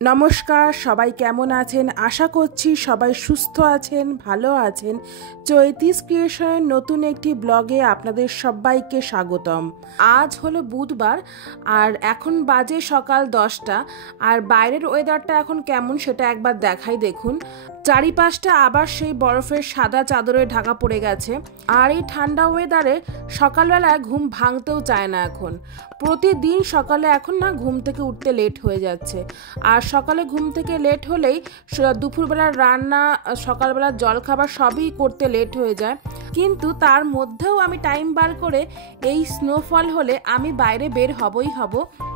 নমস্কার, সবাই কেমন আছেন? আশা করছি সবাই সুস্থ আছেন, ভালো আছেন। চৈতিস ক্রিয়েশনের নতুন একটি ব্লগে আপনাদের সবাইকে স্বাগতম। আজ হলো বুধবার আর এখন বাজে সকাল 10টা। আর বাইরের ওয়েদারটা এখন কেমন সেটা একবার দেখাই দেখুন। চারিপাশটা আবার সেই বরফের সাদা চাদরে ঢাকা পড়ে গেছে। আর এই ঠান্ডা ওয়েদারে সকালবেলায় ঘুম ভাঙতেও চায় না এখন। প্রতিদিন সকালে এখন না ঘুম থেকে উঠতে লেট হয়ে যাচ্ছে। আর সকালে ঘুম থেকে লেট হলেই দুপুরবেলার রান্না, সকালবেলার জলখাবার সবই করতে লেট হয়ে যায়। কিন্তু তার মধ্যেও আমি টাইম বার করে এই স্নোফল হলে আমি বাইরে বের হবই হব,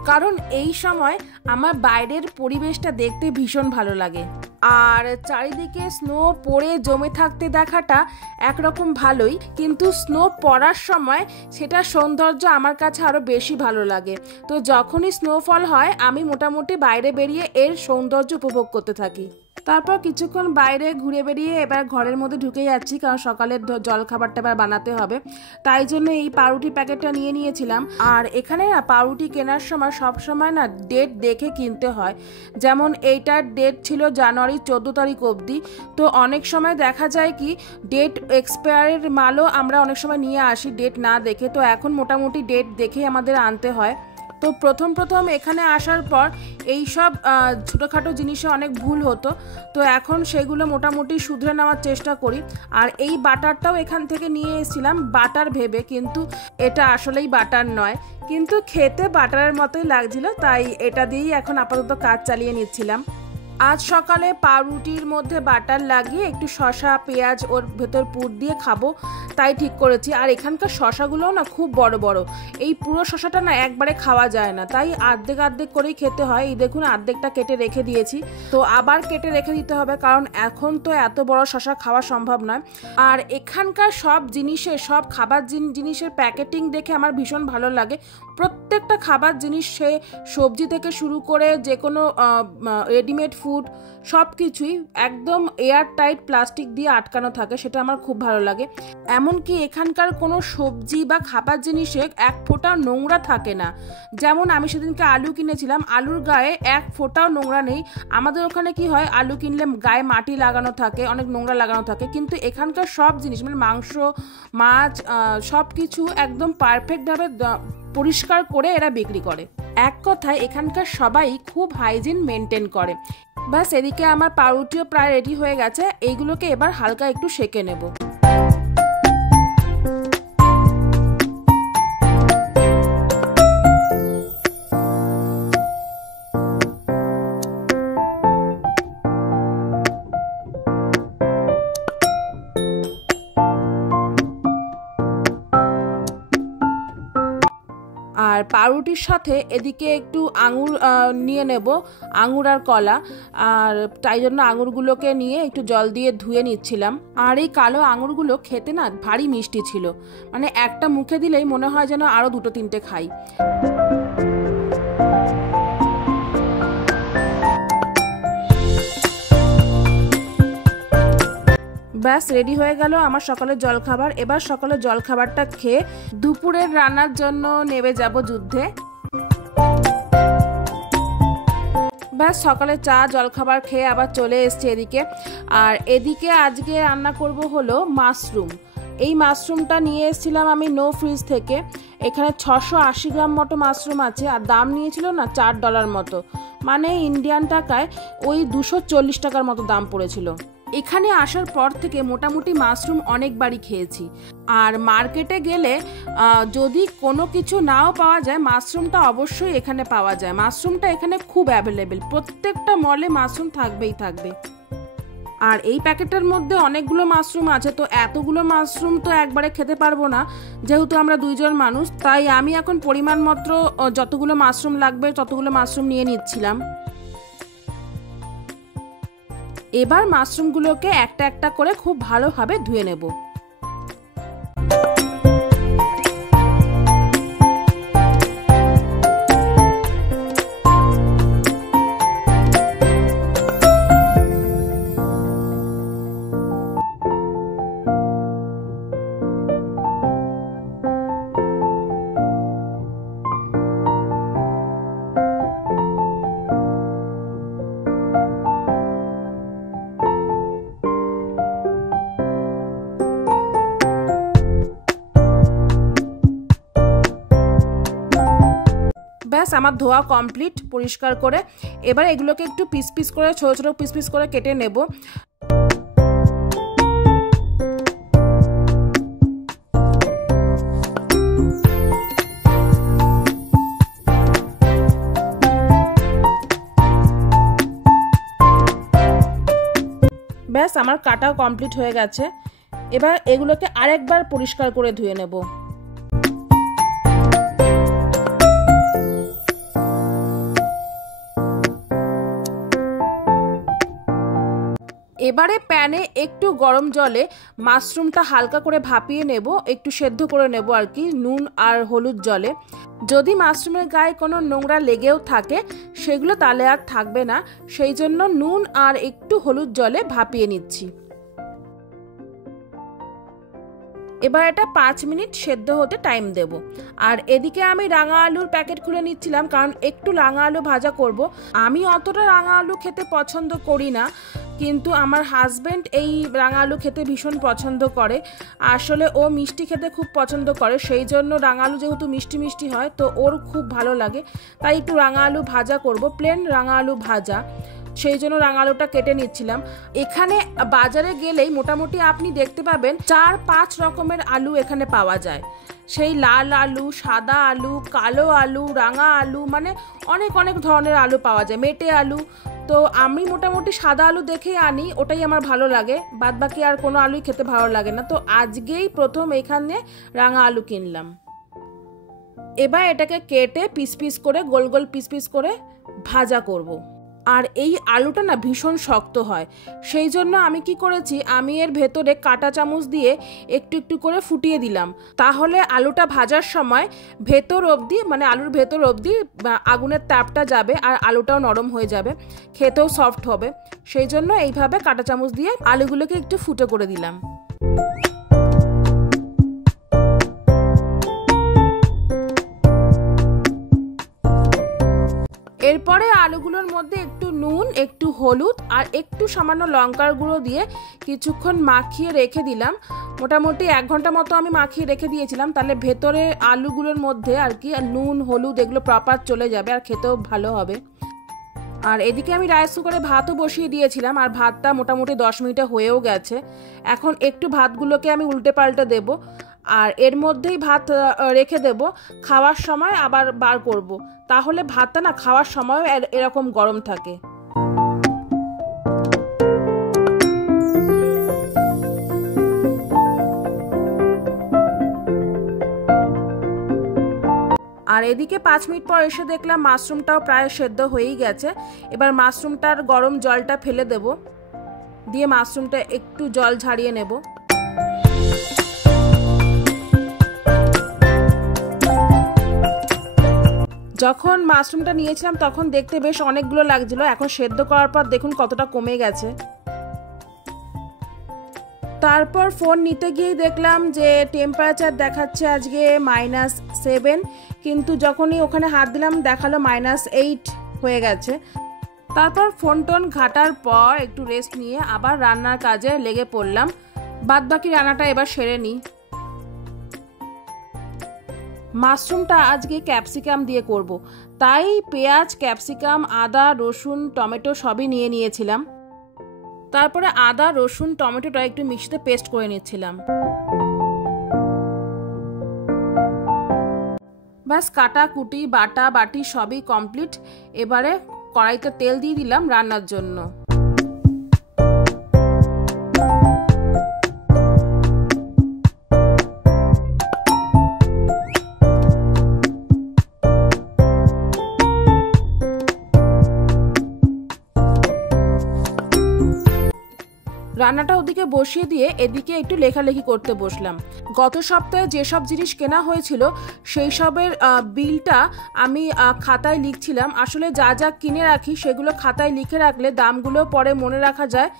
কারণ এই সময় আমার বাইরের পরিবেশটা দেখতে ভীষণ ভালো লাগে। আর চারিদিকে স্নো পড়ে জমে থাকতে দেখাটা একরকম ভালোই, কিন্তু স্নো পড়ার সময় সেটা সৌন্দর্য আমার কাছে আরও বেশি ভালো লাগে। তো যখনই স্নোফল হয় আমি মোটামুটি বাইরে বেরিয়ে এর সৌন্দর্য উপভোগ করতে থাকি। তারপর কিছুক্ষণ বাইরে ঘুরে বেরিয়ে এবার ঘরের মধ্যে ঢুকে যাচ্ছি, কারণ সকালের জলখাবারটা এবার বানাতে হবে। তাই জন্য এই পাউরুটি প্যাকেটটা নিয়ে নিয়েছিলাম। আর এখানে না পাউরুটি কেনার সময় সব সময় না ডেট দেখে কিনতে হয়। যেমন এইটার ডেট ছিল জানুয়ারি 14 তারিখ অবধি। তো অনেক সময় দেখা যায় কি ডেট এক্সপায়ারের মালও আমরা অনেক সময় নিয়ে আসি ডেট না দেখে। তো এখন মোটামুটি ডেট দেখেই আমাদের আনতে হয়। তো প্রথম এখানে আসার পর এই সব ছোটোখাটো জিনিসে অনেক ভুল হতো, তো এখন সেগুলো মোটামুটি শুধরে নেওয়ার চেষ্টা করি। আর এই বাটারটাও এখান থেকে নিয়ে এসেছিলাম বাটার ভেবে, কিন্তু এটা আসলেই বাটার নয়, কিন্তু খেতে বাটারের মতোই লাগছিল, তাই এটা দিয়েই এখন আপাতত কাজ চালিয়ে নিচ্ছিলাম। আজ সকালে পাউরুটির মধ্যে বাটার লাগিয়ে একটু শসা পেঁয়াজ ওর ভেতর পুর দিয়ে খাবো তাই ঠিক করেছি। আর এখানকার শসাগুলোও না খুব বড় বড়, এই পুরো শসাটা না একবারে খাওয়া যায় না, তাই আর্ধেক করেই খেতে হয়। এই দেখুন আর্ধেকটা কেটে রেখে দিয়েছি, তো আবার কেটে রেখে দিতে হবে, কারণ এখন তো এত বড় শসা খাওয়া সম্ভব নয়। আর এখানকার সব জিনিসের সব খাবার জিনিসের প্যাকেটিং দেখে আমার ভীষণ ভালো লাগে। প্রত্যেকটা খাবার জিনিস, সে সবজি থেকে শুরু করে যে কোনো রেডিমেড ফুড সব কিছুই একদম এয়ার টাইট প্লাস্টিক দিয়ে আটকানো থাকে, সেটা আমার খুব ভালো লাগে। এমনকি এখানকার কোনো সবজি বা খাবার জিনিসে এক ফোঁটাও নোংরা থাকে না। যেমন আমি সেদিনকে আলু কিনেছিলাম, আলুর গায়ে এক ফোঁটাও নোংরা নেই। আমাদের ওখানে কি হয়, আলু কিনলে গায়ে মাটি লাগানো থাকে, অনেক নোংরা লাগানো থাকে, কিন্তু এখানকার সব জিনিস মানে মাংস মাছ সব কিছু একদম পারফেক্টভাবে পরিষ্কার করে এরা বিক্রি করে। এক কথায় এখানকার সবাই খুব হাইজিন মেনটেন করে। বাস এদিকে আমার পাউরুটিও প্রায় রেডি হয়ে গেছে, এইগুলোকে এবার হালকা একটু সেঁকে নেব। আর পাউরুটির সাথে এদিকে একটু আঙুর নিয়ে নেব, আঙুর আর কলা। আর তাই জন্য আঙুরগুলোকে নিয়ে একটু জল দিয়ে ধুয়ে নিচ্ছিলাম। আর এই কালো আঙুরগুলো খেতে না ভারী মিষ্টি ছিল, মানে একটা মুখে দিলেই মনে হয় যেন আরও 2-3টে খাই। ব্যাস রেডি হয়ে গেল আমার সকালের জলখাবার। এবার সকালের জলখাবারটা খেয়ে দুপুরের রান্নার জন্য নেমে যাব যুদ্ধে। ব্যাস সকালে চা জলখাবার খেয়ে আবার চলে এসছে এদিকে। আর এদিকে আজকে রান্না করব হলো মাশরুম। এই মাশরুমটা নিয়ে এসেছিলাম আমি নো ফ্রিজ থেকে। এখানে 680 গ্রাম মতো মাশরুম আছে, আর দাম নিয়েছিল না $4 মতো, মানে ইন্ডিয়ান টাকায় ওই 240 টাকার মতো দাম পড়েছিল। এখানে আসার পর থেকে মোটামুটি মাশরুম অনেকবারই খেয়েছি। আর মার্কেটে গেলে যদি কোনো কিছু নাও পাওয়া যায়, মাশরুমটা অবশ্যই এখানে পাওয়া যায়। মাশরুমটা এখানে খুব অ্যাভেলেবেল, প্রত্যেকটা মলে মাশরুম থাকবেই থাকবে। আর এই প্যাকেটের মধ্যে অনেকগুলো মাশরুম আছে, তো এতগুলো মাশরুম তো একবারে খেতে পারবো না, যেহেতু আমরা 2 জন মানুষ। তাই আমি এখন পরিমাণ মতো যতগুলো মাশরুম লাগবে ততগুলো মাশরুম নিয়ে নিচ্ছিলাম। এবার মাশরুমগুলোকে একটা একটা করে খুব ভালোভাবে ধুয়ে নেব। ব্যাস আমার ধোয়া কমপ্লিট পরিষ্কার করে। এবার এগুলোকে একটু পিস পিস করে ছোটো ছোটো পিস পিস করে কেটে নেব। ব্যাস আমার কাটাও কমপ্লিট হয়ে গেছে। এবার এগুলোকে আরেকবার পরিষ্কার করে ধুয়ে নেব। এবারে প্যানে একটু গরম জলে মাশরুমটা হালকা করে ভাপিয়ে নেব, একটু সেদ্ধ করে নেব আর কি, নুন আর হলুদ জলে। যদি মাশরুমের গায়ে কোনো নোংরা লেগেও থাকে সেগুলো তাহলে আর থাকবে না, সেই জন্য নুন আর একটু হলুদ জলে ভাপিয়ে নিচ্ছি। এবার এটা 5 মিনিট সেদ্ধ হতে টাইম দেব। আর এদিকে আমি রাঙা আলুর প্যাকেট খুলে নিচ্ছিলাম, কারণ একটু রাঙা আলু ভাজা করব। আমি অতটা রাঙা আলু খেতে পছন্দ করি না, কিন্তু আমার হাজব্যান্ড এই রাঙা আলু খেতে ভীষণ পছন্দ করে। আসলে ও মিষ্টি খেতে খুব পছন্দ করে, সেই জন্য রাঙা আলু যেহেতু মিষ্টি মিষ্টি হয় তো ওর খুব ভালো লাগে, তাই একটু রাঙা আলু ভাজা করব, প্লেন রাঙা আলু ভাজা। সেই জন্য রাঙা আলুটা কেটে নিচ্ছিলাম। এখানে বাজারে গেলেই মোটামুটি আপনি দেখতে পাবেন 4-5 রকমের আলু এখানে পাওয়া যায়। সেই লাল আলু, সাদা আলু, কালো আলু, রাঙা আলু, মানে অনেক অনেক ধরনের আলু পাওয়া যায়, মেটে আলু। তো আমি মোটামুটি সাদা আলু দেখেই আনি, ওটাই আমার ভালো লাগে, বাদ বাকি আর কোনো আলুই খেতে ভালো লাগে না। তো আজকেই প্রথম এখানে রাঙা আলু কিনলাম। এবার এটাকে কেটে পিস পিস করে গোল গোল পিস পিস করে ভাজা করব। আর এই আলুটা না ভীষণ শক্ত হয়, সেই জন্য আমি কি করেছি, আমি এর ভেতরে কাঁটা চামচ দিয়ে একটু একটু করে ফুটিয়ে দিলাম। তাহলে আলুটা ভাজার সময় ভেতর অবধি, মানে আলুর ভেতর অবধি আগুনের তাপটা যাবে আর আলুটাও নরম হয়ে যাবে, খেতেও সফট হবে। সেই জন্য এইভাবে কাঁটা চামচ দিয়ে আলুগুলোকে একটু ফুটো করে দিলাম। এরপরে আলুগুলোর মধ্যে একটু নুন, একটু হলুদ আর একটু সামান্য লঙ্কার গুঁড়ো দিয়ে কিছুক্ষণ মাখিয়ে রেখে দিলাম। মোটামুটি 1 ঘন্টা মতো আমি মাখিয়ে রেখে দিয়েছিলাম, তাহলে ভেতরে আলুগুলোর মধ্যে আর কি নুন হলুদ এগুলো প্রপার চলে যাবে আর খেতেও ভালো হবে। আর এদিকে আমি রাইস কুকারে ভাতও বসিয়ে দিয়েছিলাম, আর ভাতটা মোটামুটি 10 মিনিটে হয়েও গেছে। এখন একটু ভাতগুলোকে আমি উল্টে পাল্টে দেব, আর এর মধ্যেই ভাত রেখে দেব, খাওয়ার সময় আবার বার করব, তাহলে ভাতটা না খাওয়ার সময়ও এরকম গরম থাকে। আর এদিকে 5 মিনিট পর এসে দেখলাম মাশরুমটাও প্রায় সেদ্ধ হয়েই গেছে। এবার মাশরুমটার গরম জলটা ফেলে দেব, দিয়ে মাশরুমটা একটু জল ঝাড়িয়ে নেব। যখন মাশরুমটা নিয়েছিলাম তখন দেখতে বেশ অনেকগুলো লাগছিল, এখন সেদ্ধ করার পর দেখুন কতটা কমে গেছে। তারপর ফোন নিতে গিয়েই দেখলাম যে টেম্পারেচার দেখাচ্ছে আজকে -7, কিন্তু যখনই ওখানে হাত দিলাম দেখালো -8 হয়ে গেছে। তারপর ফোন টোন ঘাটার পর একটু রেস্ট নিয়ে আবার রান্নার কাজে লেগে পড়লাম। বাদ বাকি রান্নাটা এবার সেরে নিই। মাশরুমটা আজকে ক্যাপসিকাম দিয়ে করব, তাই পেঁয়াজ, ক্যাপসিকাম, আদা, রসুন, টমেটো সবই নিয়ে নিয়েছিলাম। তারপরে আদা, রসুন, টমেটোটা একটু মিক্সিতে পেস্ট করে নিচ্ছিলাম। ব্যাস কাটা কুটি বাটা বাটি সবই কমপ্লিট। এবারে কড়াইতে তেল দিয়ে দিলাম রান্নার জন্য। রান্নাটা ওদিকে বসিয়ে দিয়ে এদিকে একটু লেখালেখি করতে বসলাম। গত সপ্তাহে যেসব জিনিস কেনা হয়েছিল সেই সবের বিলটা আমি খাতায় লিখছিলাম। আসলে যা যা কিনে রাখি সেগুলো খাতায় লিখে রাখলে দামগুলো পরে মনে রাখা যায়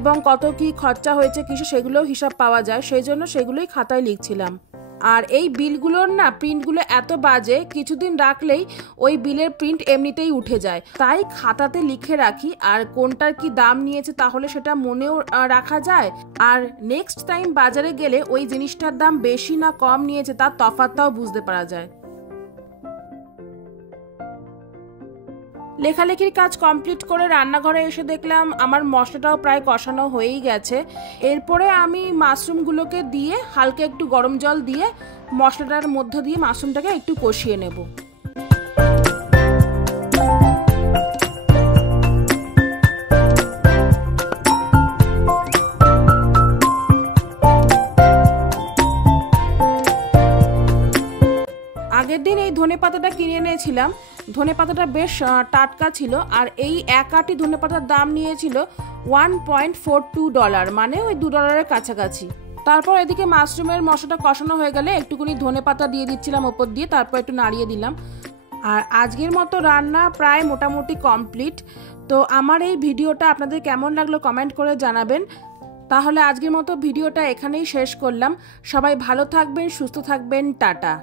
এবং কত কি খরচা হয়েছে কিছু সেগুলোও হিসাব পাওয়া যায়, সেই জন্য সেগুলোই খাতায় লিখছিলাম। আর এই বিলগুলোর না প্রিন্টগুলো এত বাজে, কিছুদিন রাখলেই ওই বিলের প্রিন্ট এমনিতেই উঠে যায়, তাই খাতাতে লিখে রাখি। আর কোনটার কি দাম নিয়েছে তাহলে সেটা মনেও রাখা যায়, আর নেক্সট টাইম বাজারে গেলে ওই জিনিসটার দাম বেশি না কম নিয়েছে তার তফাৎটাও বুঝতে পারা যায়। লেখালেখির কাজ কমপ্লিট করে রান্নাঘরে এসে দেখলাম আমার মশলাটাও প্রায় কষানো হয়েই গেছে। এরপরে আমি মাশরুমগুলোকে দিয়ে হালকা একটু গরম জল দিয়ে মশলাটার মধ্যে দিয়ে মাশরুমটাকে একটু কষিয়ে নেব। আগের দিন এই ধনেপাতাটা কিনে এনেছিলাম, ধনেপাতাটা বেশ টাটকা ছিল, আর এই এক আঁটি ধনেপাতার দাম নিয়েছিল $1.42, মানে ওই $2 কাছাকাছি। তারপর এদিকে মাশরুমের মশলাটা কষানো হয়ে গেলে একটুখানি ধনেপাতা দিয়ে দিচ্ছিলাম ওপর দিয়ে, তারপর একটু নাড়িয়ে দিলাম। আর আজকের মতো রান্না প্রায় মোটামুটি কমপ্লিট। তো আমার এই ভিডিওটা আপনাদের কেমন লাগলো কমেন্ট করে জানাবেন। তাহলে আজকের মতো ভিডিওটা এখানেই শেষ করলাম। সবাই ভালো থাকবেন, সুস্থ থাকবেন, টাটা।